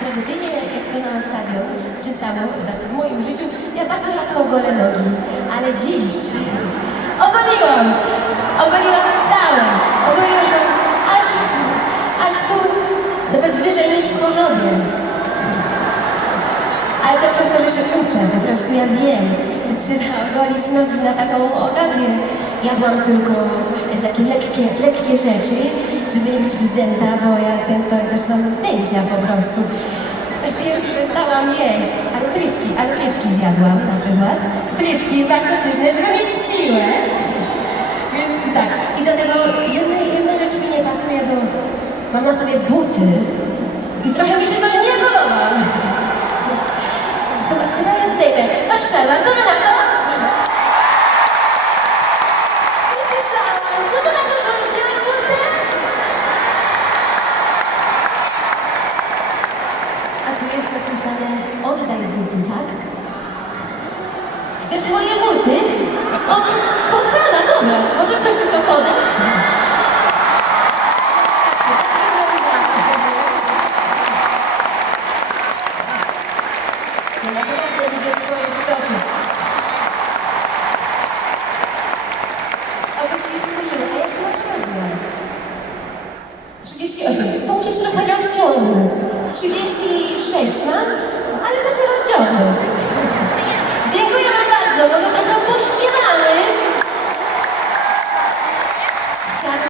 Tradycyjnie, jak to na stadion przystało tak w moim życiu, ja bardzo rzadko ogolę nogi, ale dziś ogoliłam, ogoliłam całe, ogoliłam aż, aż tu, nawet wyżej niż w Chorzowie. Ale to przez to, że się uczę, po prostu ja wiem, że trzeba ogolić nogi na taką okazję. Jadłam tylko takie lekkie, lekkie rzeczy, żeby nie być wzdęta, bo ja często mam zdjęcia po prostu. Więc przestałam jeść, ale frytki, ale frytki zjadłam na przykład. Frytki bardzo pyszne, żeby mieć siłę. Więc tak, i do tego jedna, jedna rzecz mi nie pasuje, bo mam na sobie buty i trochę mi się to nie podoba. Chyba, chyba ja zdejmę. Patrzała, co wy na to? Nie słyszałam. Co to na to, że zdjęłam buty? A tu jest napisane oddaj buty, tak? Chcesz moje buty? O, kochana, dobra. Może ktoś tylko podać? Naprawdę widzę swoje stopy. Oby ci służyły. A jak masz rozmiar? 38. To musisz trochę rozciągnąć. 36 mam?